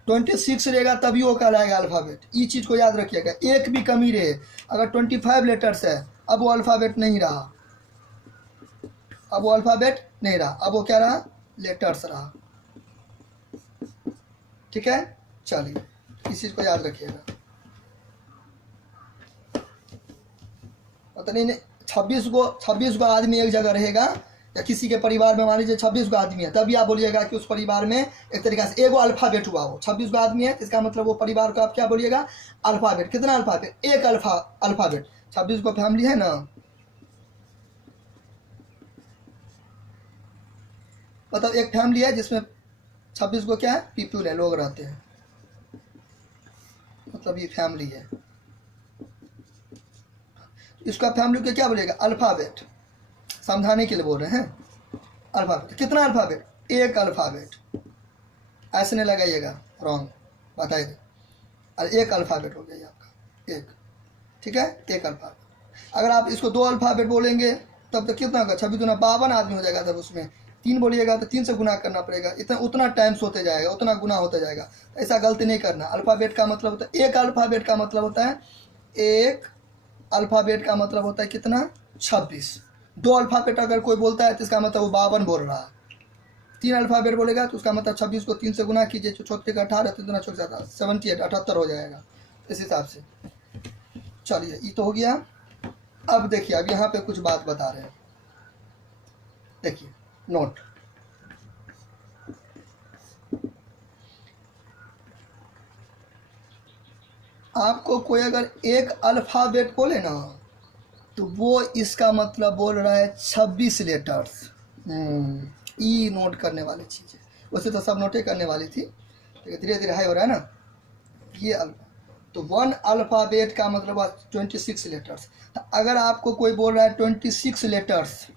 26 रहेगा तभी वो कहलाएगा अल्फ़ाबेट। ये चीज़ को याद रखिएगा। एक भी कमी रहे, अगर 25 लेटर्स है, अब वो अल्फ़ाबेट नहीं रहा, अब वो अल्फ़ाबेट नहीं रहा, अब वो क्या रहा? लेटर्स रहा, ठीक है। चलिए, इस चीज़ को याद रखिएगा। मतलब नहीं, 26 गो आदमी एक जगह रहेगा, या किसी के परिवार में मान लीजिए 26 गो आदमी है, तभी आप बोलिएगा कि उस परिवार में एक तरीका से एगो अल्फ़ाबेट हुआ हो। 26 गो आदमी है, इसका मतलब वो परिवार को आप क्या बोलिएगा, अल्फ़ाबेट। कितना अल्फ़ाबेट, एक अल्फ़ाबेट। 26 गो फैमिली है ना, मतलब एक फैमिली है जिसमें 26 गो क्या है, पीपल है, लोग रहते हैं, मतलब ये फैमिली है। इसका फैमिली को क्या बोलिएगा, अल्फ़ाबेट। समझाने के लिए बोल रहे हैं, अल्फ़ाबेट। कितना अल्फ़ाबेट, एक अल्फ़ाबेट। ऐसे नहीं लगाइएगा, रॉन्ग बताइए। अरे एक अल्फ़ाबेट हो गया आपका, एक, ठीक है, एक अल्फ़ाबेट। अगर आप इसको 2 अल्फ़ाबेट बोलेंगे तब तो कितना होगा, 26 दूना 52 आदमी हो जाएगा। तब उसमें 3 बोलिएगा तो 3 से गुना करना पड़ेगा, इतना उतना टाइम्स होते जाएगा, उतना गुना होता जाएगा। ऐसा गलती नहीं करना। अल्फ़ाबेट का मतलब होता है, एक अल्फ़ाबेट का मतलब होता है, एक अल्फ़ाबेट का मतलब होता है कितना, 26। 2 अल्फ़ाबेट अगर कोई बोलता है तो इसका मतलब वो 52 बोल रहा है। 3 अल्फ़ाबेट बोलेगा तो उसका मतलब 26 को 3 से गुना कीजिए, चौथे का 18, 3 दूना 78, 78 हो जाएगा इस हिसाब से। चलिए ये तो हो गया। अब देखिए, अब यहाँ पे कुछ बात बता रहे हैं, देखिए नोट। आपको कोई अगर एक अल्फ़ाबेट बोले ना, तो वो इसका मतलब बोल रहा है 26 लेटर्स। ई नोट करने वाली चीज़ है, वैसे तो सब नोटे करने वाली थी, लेकिन धीरे धीरे हाई हो रहा है ना। ये तो 1 अल्फ़ाबेट का मतलब 26 लेटर्स। अगर आपको कोई बोल रहा है 26 लेटर्स,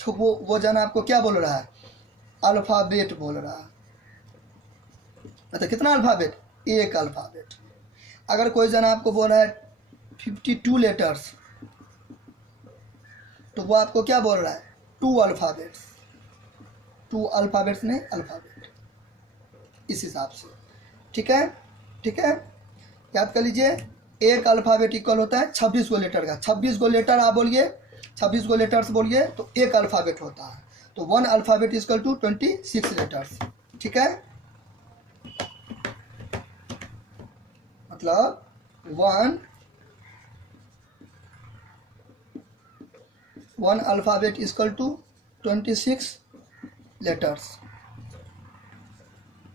तो वो जन आपको क्या बोल रहा है, अल्फ़ाबेट बोल रहा है। मतलब कितना अल्फ़ाबेट, एक अल्फ़ाबेट। अगर कोई जन आपको बोल रहा है 52 लेटर्स, तो वो आपको क्या बोल रहा है, 2 अल्फ़ाबेट्स। 2 अल्फ़ाबेट्स नहीं, अल्फ़ाबेट, इस हिसाब से। ठीक है, ठीक है, याद कर लीजिए। एक अल्फ़ाबेट इक्वल होता है 26 गो लेटर का। 26 गो लेटर आप बोलिए, 26 गो लेटर्स बोलिए तो एक अल्फ़ाबेट होता है। तो 1 अल्फ़ाबेट इक्वल टू 26 लेटर्स। ठीक है, मतलब 1 alphabet equal to 26 letters.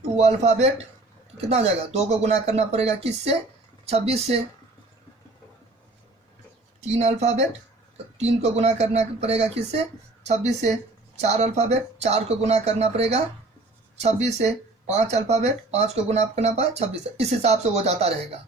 2 alphabet तो कितना हो जाएगा, 2 को गुना करना पड़ेगा किससे, 26 से। 3 अल्फ़ाबेट तो 3 को गुना करना पड़ेगा किससे, 26 से। 4 अल्फ़ाबेट, 4 को गुना करना पड़ेगा 26 से। 5 अल्फ़ाबेट, 5 को गुना करना पड़ेगा 26 से। इस हिसाब से वो जाता रहेगा।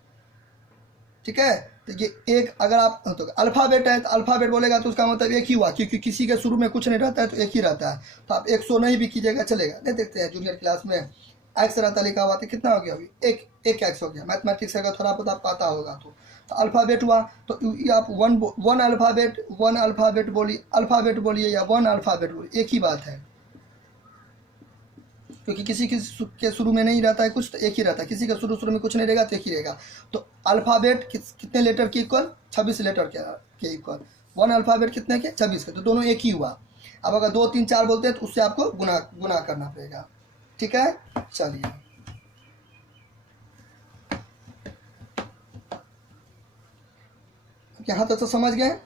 ठीक है, तो ये एक, अगर आप तो अल्फ़ाबेट है तो अल्फ़ाबेट बोलेगा तो उसका मतलब एक ही हुआ, क्योंकि किसी के शुरू में कुछ नहीं रहता है तो एक ही रहता है। तो आप 100 नहीं भी कीजिएगा चलेगा। नहीं, देखते हैं जूनियर क्लास में एक्स रहता लिखा हुआ, तो कितना हो गया अभी, एक एक्स हो गया। मैथमेटिक्स अगर थोड़ा बहुत आप पता होगा तो अल्फ़ाबेट हुआ। तो ये आप वन अल्फ़ाबेट बोलिए, अल्फ़ाबेट बोलिए या 1 अल्फ़ाबेट बोलिए, एक ही बात है। क्योंकि किसी के शुरू में नहीं रहता है कुछ तो एक ही रहता है, किसी का शुरू में कुछ नहीं रहेगा तो एक ही रहेगा। तो अल्फ़ाबेट कितने लेटर के इक्वल, 26 लेटर के इक्वल। 1 अल्फ़ाबेट कितने के, 26 के, तो दोनों एक ही हुआ। अब अगर 2, 3, 4 बोलते हैं तो उससे आपको गुना करना पड़ेगा। ठीक है, चलिए यहाँ तक तो समझ गए।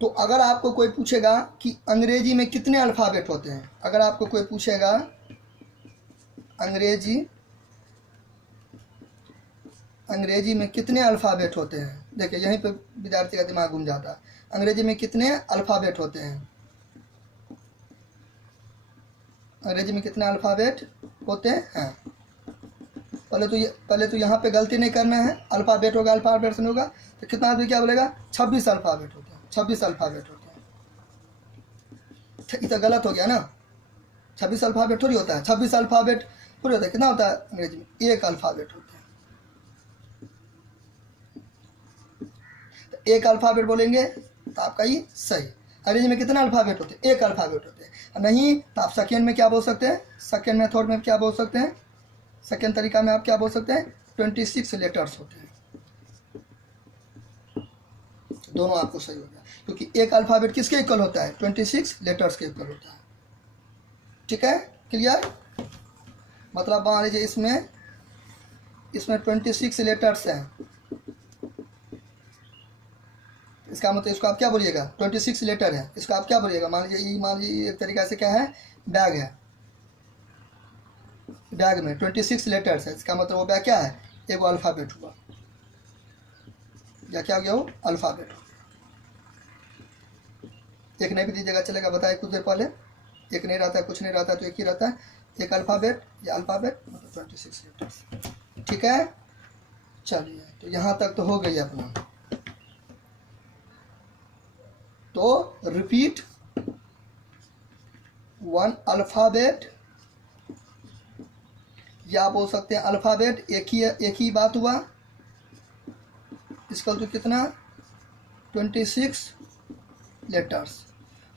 तो अगर आपको कोई पूछेगा कि अंग्रेजी में कितने अल्फ़ाबेट होते हैं, अगर आपको कोई पूछेगा अंग्रेजी में कितने अल्फ़ाबेट होते हैं, देखिए यहीं पे विद्यार्थी का दिमाग घूम जाता है। अंग्रेजी में कितने अल्फ़ाबेट होते हैं, अंग्रेजी में कितने अल्फ़ाबेट होते हैं। पहले तो यहाँ पे गलती नहीं करना है, अल्फ़ाबेट होगा, अल्फ़ाबेट से होगा तो कितना आदमी क्या बोलेगा, 26 अल्फ़ाबेट होते हैं, 26 अल्फ़ाबेट होते हैं। ये तो गलत हो गया ना, 26 अल्फ़ाबेट थोड़ी होता है, 26 अल्फ़ाबेट थोड़ी होता है। कितना होता है अंग्रेजी में, एक अल्फ़ाबेट होता है। तो एक अल्फ़ाबेट बोलेंगे तो आपका ये सही। अंग्रेजी में कितने अल्फ़ाबेट होते हैं, एक अल्फ़ाबेट होते हैं। नहीं तो आप सेकेंड में क्या बोल सकते हैं, सेकेंड मेथड में क्या बोल सकते हैं, सेकेंड तरीका में आप क्या बोल सकते हैं, 26 लेटर्स होते हैं। दोनों आपको सही हो गया, क्योंकि एक अल्फ़ाबेट किसके इक्वल होता है, 26 लेटर्स के इक्वल होता है। ठीक है, क्लियर। मतलब मान लीजिए इसमें 26 लेटर्स हैं, इसका मतलब इसको आप क्या बोलिएगा, 26 लेटर है, इसको आप क्या बोलिएगा, मान लीजिए एक तरीक़ा से क्या है, बैग है, बैग में 26 लेटर्स है, इसका मतलब वो बैग क्या है, एक वो अल्फ़ाबेट हुआ, या क्या हो गया, वो अल्फ़ाबेट हो गया। एक नहीं भी दीजिएगा चलेगा, बताए कुछ देर पहले, एक नहीं रहता है, कुछ नहीं रहता है, तो एक ही रहता है, एक अल्फ़ाबेट, या अल्फ़ाबेट मतलब 26 लेटर्स। ठीक है, चलिए तो यहाँ तक तो हो गई अपना। तो रिपीट वन अल्फ़ाबेट, या बोल सकते हैं अल्फ़ाबेट, एक ही बात हुआ, इसका तो कितना 26 लेटर्स।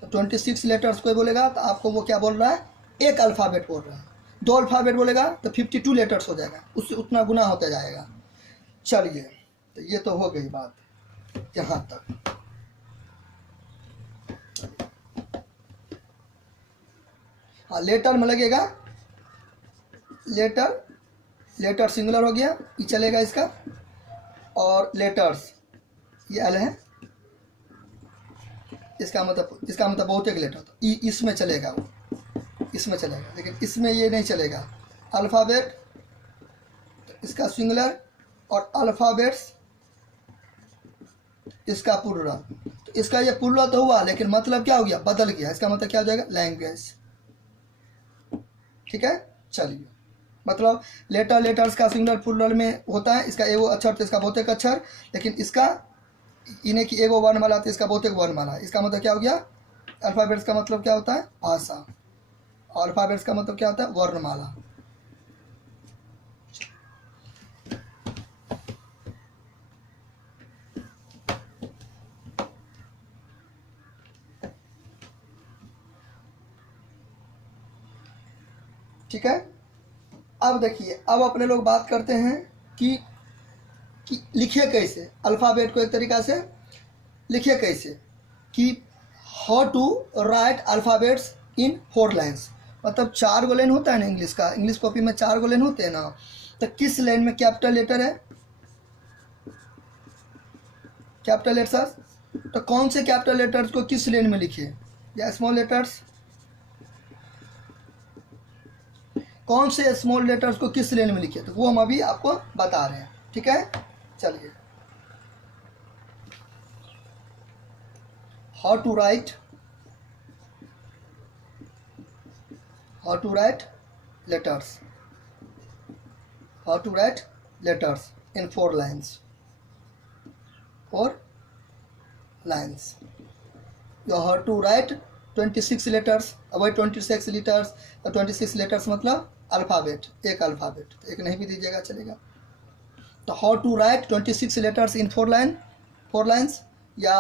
तो 26 लेटर्स कोई बोलेगा तो आपको वो क्या बोल रहा है, एक अल्फ़ाबेट बोल रहा है। 2 अल्फ़ाबेट बोलेगा तो 52 लेटर्स हो जाएगा, उससे उतना गुना होता जाएगा। चलिए तो ये तो हो गई बात यहाँ तक। हाँ, लेटर में लगेगा, लेटर सिंगुलर हो गया, ये चलेगा इसका, और लेटर्स ये एल है, इसका मतलब बहुत एक लेटर, तो ई इसमें चलेगा, वो इसमें चलेगा, लेकिन इसमें ये नहीं चलेगा। अल्फ़ाबेट तो इसका सिंगुलर, और अल्फ़ाबेट्स इसका प्लूरल। तो इसका ये प्लूरल तो हुआ, लेकिन मतलब क्या हो गया, बदल गया। इसका मतलब क्या हो जाएगा, लैंग्वेज। ठीक है, चलिए मतलब लेटर्स का सिंगुलर प्लूरल में होता है, इसका एगो अक्षर तो इसका बहुतेक अक्षर, लेकिन इसका इन्हें की एगो वर्णमाला तो इसका बहुतेक वर्णमाला। इसका मतलब क्या हो गया, अल्फ़ाबेट्स का मतलब क्या होता है, भाषा, और अल्फ़ाबेट्स का मतलब क्या होता है, वर्णमाला। ठीक है, अब देखिए, अब अपने लोग बात करते हैं कि लिखिए कैसे अल्फ़ाबेट को, एक तरीक़ा से लिखिए कैसे, कि how to write alphabets in 4 lines. मतलब 4 गो लाइन होता है ना इंग्लिश का, इंग्लिश कॉपी में 4 गो लाइन होते हैं ना, तो किस लाइन में कैपिटल लेटर है, कैपिटल लेटर्स, तो कौन से कैपिटल लेटर्स को किस लाइन में लिखिए, या स्मॉल लेटर्स, कौन से स्मॉल लेटर्स को किस लाइन में लिखिए, तो वो हम अभी आपको बता रहे हैं। ठीक है, चलिए, how to write letters, how to write letters in 4 lines, 4 lines. You how to write 26 letters, अब 26 लेटर्स, 26 लेटर्स मतलब अल्फ़ाबेट, एक अल्फ़ाबेट, तो एक नहीं भी दीजिएगा चलेगा। तो how to write 26 letters in 4 lines, या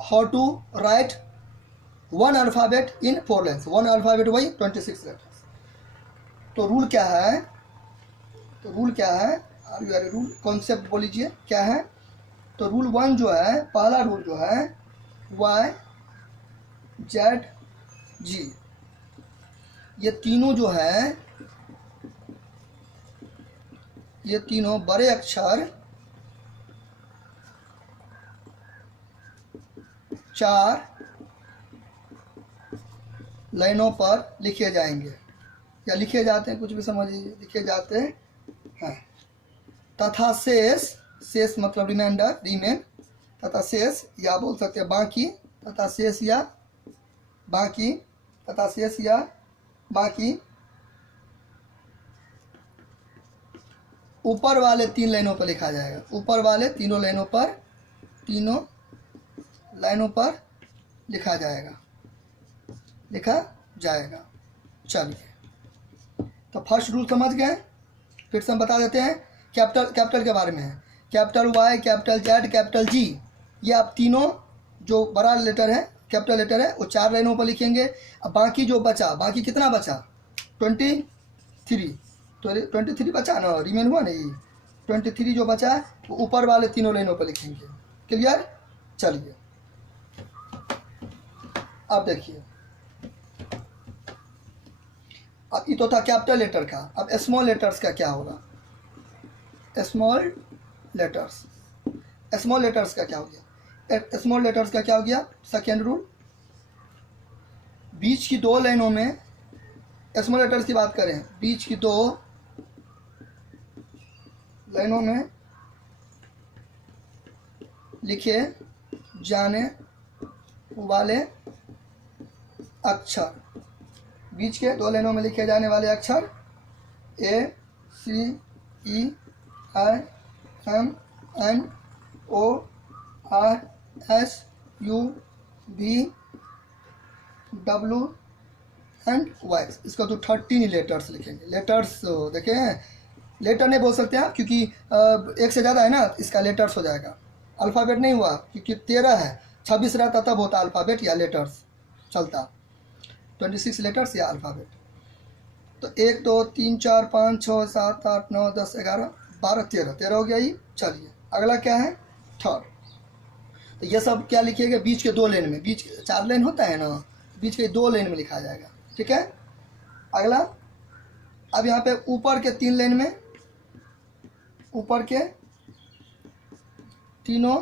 how to write 1 alphabet in 4 lines, 1 alphabet वही 26 लेटर्स। तो रूल क्या है, रूल कॉन्सेप्ट बोल लीजिए क्या है। तो रूल 1 जो है, पहला रूल जो है, Y Z G, ये तीनों जो है, ये तीनों बड़े अक्षर 4 लाइनों पर लिखे जाएंगे, या लिखे जाते हैं, कुछ भी समझ लीजिए, लिखे जाते हैं। तथा शेष मतलब रिमेन, तथा शेष, या बोल सकते हैं बाकी, तथा शेष या बाकी ऊपर वाले 3 लाइनों पर लिखा जाएगा, ऊपर वाले तीनों लाइनों पर लिखा जाएगा। चलिए, तो फर्स्ट रूल समझ गए, फिर से हम बता देते हैं। कैपिटल के बारे में है, capital Y, capital Z, capital G, ये आप तीनों जो बड़ा लेटर है, कैपिटल लेटर है, वो 4 लाइनों पर लिखेंगे। अब बाकी जो बचा, बाकी कितना बचा, 23, तो 23 बचा ना, रिमेन हुआ नहीं, 23 जो बचा है वो ऊपर वाले तीनों लाइनों पर लिखेंगे। क्लियर, चलिए अब देखिए, अब ये तो था कैपिटल लेटर का, अब स्मॉल लेटर्स का क्या होगा, स्मॉल लेटर्स का क्या हो गया, स्मॉल लेटर्स का क्या हो गया सेकेंड रूल, बीच की दो लाइनों में, स्मॉल लेटर्स की बात करें, बीच की दो लाइनों में लिखे जाने वाले अक्षर, बीच के दो लाइनों में लिखे जाने वाले अक्षर A C E I M N O R S U V W and Y, इसका तो 13 लेटर्स लिखेंगे। लेटर्स देखें, लेटर नहीं बोल सकते आप क्योंकि एक से ज़्यादा है ना, इसका लेटर्स हो जाएगा। अल्फ़ाबेट नहीं हुआ क्योंकि 13 है, 26 रहता तब होता अल्फ़ाबेट या लेटर्स चलता, 26 लेटर्स या अल्फ़ाबेट। तो 1 2 3 4 5 6 7 8 9 10 11 12 13 हो गया ये। चलिए अगला क्या है थर्ड। तो ये सब क्या लिखिएगा, बीच के दो लाइन में, बीच 4 लाइन होता है ना, बीच के 2 लाइन में लिखा जाएगा, ठीक है। अगला, अब यहाँ पे ऊपर के 3 लाइन में, ऊपर के तीनों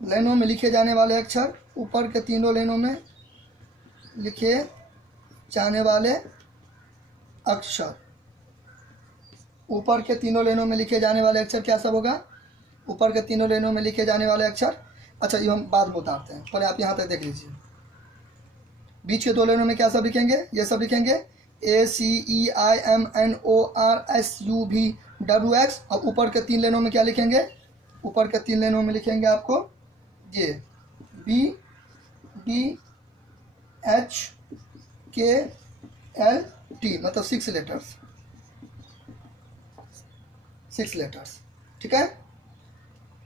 लाइनों में लिखे जाने वाले अक्षर, ऊपर के तीनों लाइनों में लिखे जाने वाले अक्षर, ऊपर के तीनों लाइनों में लिखे जाने वाले अक्षर क्या सब होगा, ऊपर के तीनों लाइनों में लिखे जाने वाले अक्षर। अच्छा ये हम बाद में उतारते हैं, पहले आप यहाँ तक देख लीजिए। बीच के 2 लाइनों में क्या सब लिखेंगे, ये सब लिखेंगे A C E I M N O R S U V W X. और ऊपर के 3 लाइनों में क्या लिखेंगे, ऊपर के 3 लाइनों में लिखेंगे आपको ये बी डी एच के एल टी, मतलब 6 लेटर्स, 6 लेटर्स, ठीक है।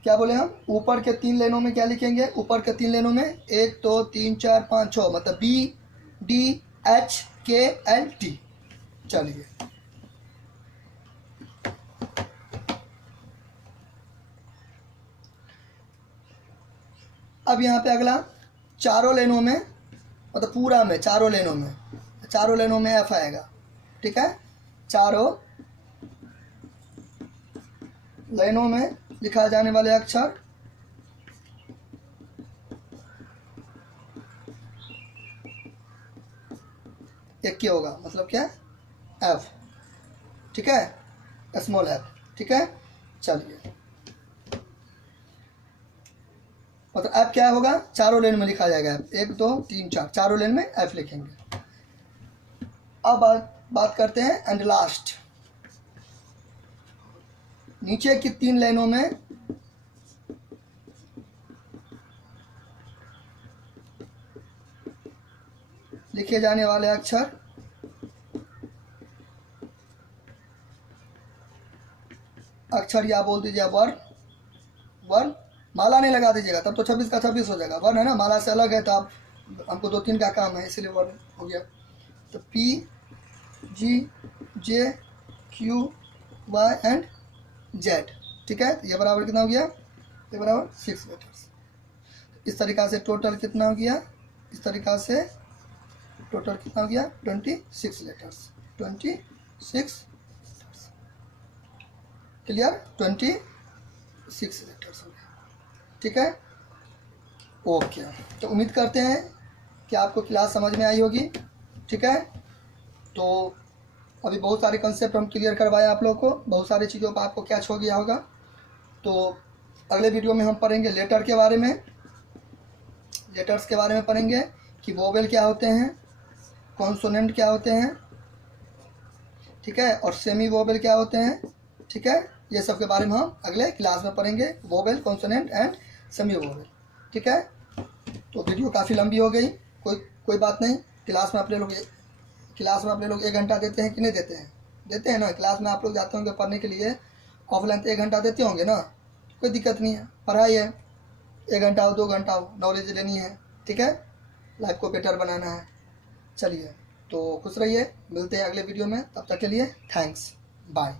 क्या बोले हम, ऊपर के 3 लाइनों में क्या लिखेंगे, ऊपर के 3 लाइनों में 1 2 3 4 5 6, मतलब बी डी एच के एल टी। चलिए अब यहाँ पे अगला, चारों लाइनों में, मतलब पूरा में चारों लाइनों में एफ आएगा, ठीक है। चारों लाइनों में लिखा जाने वाले अक्षर एक क्या होगा, मतलब क्या, एफ, ठीक है, स्मॉल एफ, ठीक है। चलिए मतलब एफ क्या होगा, चारों लाइन में लिखा जाएगा, 1 2 3 4, चारों लाइन में एफ लिखेंगे। अब बात करते हैं एंड लास्ट, नीचे की 3 लाइनों में लिखे जाने वाले अक्षर या बोल दीजिए वर्ण, माला नहीं लगा दीजिएगा, तब तो 26 का 26 हो जाएगा। वर्ण है ना, माला से अलग है, तो आप हमको 2 3 का काम है इसलिए वर्ण हो गया। तो P G J Q Y and Z, ठीक है। ये बराबर कितना हो गया, ये बराबर 6 लेटर्स। इस तरीक़ा से टोटल कितना हो गया, इस तरीक़ा से टोटल कितना हो गया 26 लेटर्स, 26 क्लियर, 26 लेटर्स हो गया, ठीक है। ओके, तो उम्मीद करते हैं कि आपको क्लास समझ में आई होगी, ठीक है। तो अभी बहुत सारे कंसेप्ट हम क्लियर करवाए आप लोगों को, बहुत सारी चीज़ों का आपको कैच हो गया होगा। तो अगले वीडियो में हम पढ़ेंगे लेटर के बारे में, लेटर्स के बारे में पढ़ेंगे कि वोवेल क्या होते हैं, कॉन्सोनेंट क्या होते हैं, ठीक है, और सेमी वोवेल क्या होते हैं, ठीक है। ये सब के बारे में हम अगले क्लास में पढ़ेंगे, vowel, consonant and semi vowel, ठीक है। तो वीडियो काफ़ी लंबी हो गई, कोई बात नहीं। क्लास में अपने लोग 1 घंटा देते हैं कि नहीं देते हैं, देते हैं ना। क्लास में आप लोग जाते होंगे पढ़ने के लिए, ऑफलाइन तो 1 घंटा देते होंगे ना, कोई दिक्कत नहीं है, पढ़ाई है, 1 घंटा हो 2 घंटा हो, नॉलेज लेनी है, ठीक है, लाइफ को बेटर बनाना है। चलिए तो खुश रहिए, मिलते हैं अगले वीडियो में, तब तक के लिए थैंक्स, बाय।